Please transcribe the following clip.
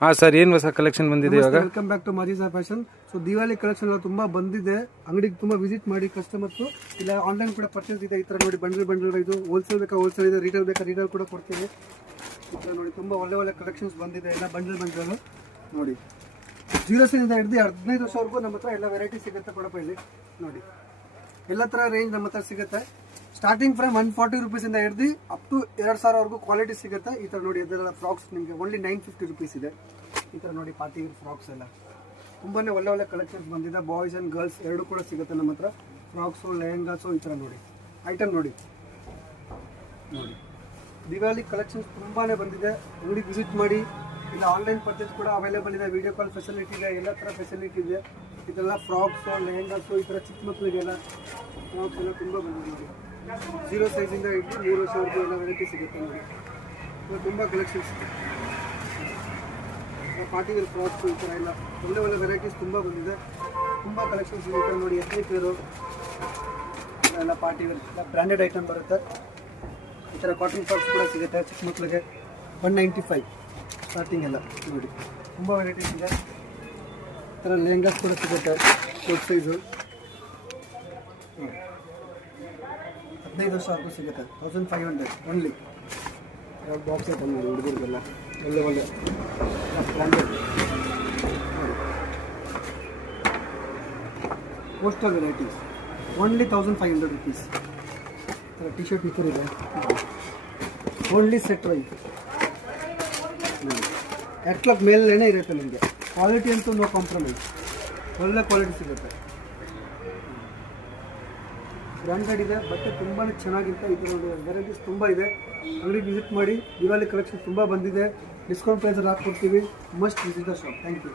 ಹಾಂ ಸರ್, ಏನು ಹೊಸ ಕಲೆಕ್ಷನ್ ಬಂದಿದೆ ಇವಾಗ? ವೆಲ್ಕಮ್ ಬ್ಯಾಕ್ ಟು ಮಾಜಿಜಾ ಫ್ಯಾಷನ್. ಸೊ ದಿವಾಲಿ ಕಲೆಕ್ಷನ್ ಎಲ್ಲ ತುಂಬ ಬಂದಿದೆ. ಅಂಗಡಿಗೆ ತುಂಬ ವಿಸಿಟ್ ಮಾಡಿ ಕಸ್ಟಮರ್ಸು. ಇಲ್ಲ ಆನ್ಲೈನ್ ಕೂಡ ಪರ್ಚೇಸ್ ಇದೆ. ಈ ಥರ ನೋಡಿ ಬಂಡಲ್ ಇದು ಹೋಲ್ಸೇಲ್ ಬೇಕಾ ಹೋಲ್ಸೇಲ್ ಇದೆ, ರಿಟೇಲ್ ಬೇಕಾ ರಿಟೇಲ್ ಕೂಡ ಕೊಡ್ತೀವಿ. ಈ ಥರ ನೋಡಿ ತುಂಬ ಒಳ್ಳೆ ಕಲೆಕ್ಷನ್ಸ್ ಬಂದಿದೆ. ಎಲ್ಲ ಬಂಡಲ್ ನೋಡಿ 0 ಸೈಜಿಂದ ಹಿಡಿದು 15 ವರ್ಷವರೆಗೂ ನಮ್ಮ ಹತ್ರ ಎಲ್ಲ ವೆರೈಟಿ ಸಿಗುತ್ತೆ ಕೊಡಪ್ಪ. ಇಲ್ಲಿ ನೋಡಿ ಎಲ್ಲ ಥರ ರೇಂಜ್ ನಮ್ಮ ಹತ್ರ ಸಿಗುತ್ತೆ. ಸ್ಟಾರ್ಟಿಂಗ್ ಫ್ರಮ್ 140 ರುಪೀಸಿಂದ ಹಿಡಿದು ಅಪ್ ಟು 2000ವರೆಗೂ ಕ್ವಾಲಿಟಿ ಸಿಗುತ್ತೆ. ಈ ಥರ ನೋಡಿ ಇದೆಲ್ಲ ಫ್ರಾಕ್ಸ್ ನಿಮಗೆ ಓನ್ಲಿ 950 ರುಪೀಸ್ ಇದೆ. ಈ ಥರ ನೋಡಿ ಪಾರ್ಟಿ ಫ್ರಾಕ್ಸ್ ಎಲ್ಲ ತುಂಬಾ ಒಳ್ಳೆ ಕಲೆಕ್ಷನ್ಸ್ ಬಂದಿದೆ. ಬಾಯ್ಸ್ ಆ್ಯಂಡ್ ಗರ್ಲ್ಸ್ ಎರಡು ಕೂಡ ಸಿಗುತ್ತೆ ನಮ್ಮ ಹತ್ರ. ಫ್ರಾಕ್ಸು, ಲೆಹಂಗಾಸು ಈ ಥರ ನೋಡಿ ಐಟಮ್ ನೋಡಿ ದಿವಾಲಿ ಕಲೆಕ್ಷನ್ಸ್ ತುಂಬಾ ಬಂದಿದೆ. ಅಂಗಡಿಗೆ ವಿಸಿಟ್ ಮಾಡಿ. ಇಲ್ಲ ಆನ್ಲೈನ್ ಪರ್ಚೇಸ್ ಕೂಡ ಅವೈಲೇಬಲ್ ಇದೆ. ವಿಡಿಯೋ ಕಾಲ್ ಫೆಸಿಲಿಟಿ ಇದೆ. ಎಲ್ಲ ಥರ ಫೆಸಿಲಿಟಿ ಇದೆ. ಇದೆಲ್ಲ ಫ್ರಾಕ್ಸು, ಲೆಹಂಗಾಸು ಈ ಥರ ಚಿಕ್ಕ ಮಕ್ಕಳಿಗೆಲ್ಲ ಫ್ರಾಕ್ಸ್ ಎಲ್ಲ ತುಂಬ ಬಂದಿದೆ ನೋಡಿ. 0 ಸೈಜಿಂದ ಹಿಡಿದು 3 ವರ್ಷವರೆಗೂ ಎಲ್ಲ ವೆರೈಟಿ ಸಿಗುತ್ತೆ ನೋಡಿ. ತುಂಬ ಕಲೆಕ್ಷನ್ಸ್ ಪಾರ್ಟಿ ವೇರ್ ಫ್ರಾಕ್ಸು ಈ ಥರ ಎಲ್ಲ ಒಳ್ಳೆ ವೆರೈಟೀಸ್ ತುಂಬ ಬಂದಿದೆ. ತುಂಬ ಕಲೆಕ್ಷನ್ಸ್ ಇದೆ. ನೋಡಿ ಎತ್ನಿಕ್ ವೇರು ಎಲ್ಲ ಪಾರ್ಟಿ ವೇರ್ ಎಲ್ಲ ಬ್ರ್ಯಾಂಡೆಡ್ ಐಟಮ್ ಬರುತ್ತೆ. ಈ ಥರ ಕಾಟನ್ ಫ್ರಾಕ್ಸ್ ಕೂಡ ಸಿಗುತ್ತೆ ಚಿಕ್ಕ ಮಕ್ಕಳಿಗೆ 195 ಸ್ಟಾರ್ಟಿಂಗ್ ಎಲ್ಲ ನೋಡಿ. ತುಂಬ ವೆರೈಟೀಸ್ ಇದೆ. ಈ ಥರ ಲೆಹಂಗಾಸ್ ಕೂಡ ಸಿಗುತ್ತೆ ದೊಡ್ಡ ಸೈಜು. 15 ವರ್ಷವರೆಗೂ ಸಿಗುತ್ತೆ. 1500 ಓನ್ಲಿ. ಬಾಕ್ಸ್ ಐಟಮ್ ನೋಡಿ ಹುಡುಗರಿಗೆಲ್ಲ ಒಳ್ಳೆ branded postal varieties only 1500 rupees. T shirt knicker ಇದೆ ಓನ್ಲಿ ಸೆಟ್ ವೈಸ್. ಎಟ್ಲಕ್ ಮೇಲೇನೆ ಇರುತ್ತೆ ನಿಮಗೆ. ಕ್ವಾಲಿಟಿ ಅಂತೂ ನೋ ಕಾಂಪ್ರಮೈಸ್. ಒಳ್ಳೆ ಕ್ವಾಲಿಟಿ ಸಿಗುತ್ತೆ. ಬ್ರ್ಯಾಂಡೆಡ್ ಇದೆ. ಬಟ್ಟೆ ತುಂಬಾ ಚೆನ್ನಾಗಿರುತ್ತೆ. ಇದು ನೋಡಿ ವೆರೈಟೀಸ್ ತುಂಬ ಇದೆ. ಅಂಗಡಿಗೆ ವಿಸಿಟ್ ಮಾಡಿ. ದಿವಾಲಿ ಕಲೆಕ್ಷನ್ ತುಂಬ ಬಂದಿದೆ. ಡಿಸ್ಕೌಂಟ್ ಪ್ರೈಸಲ್ಲಿ ಹಾಕ್ಕೊಡ್ತೀವಿ. Must visit the shop. Thank you.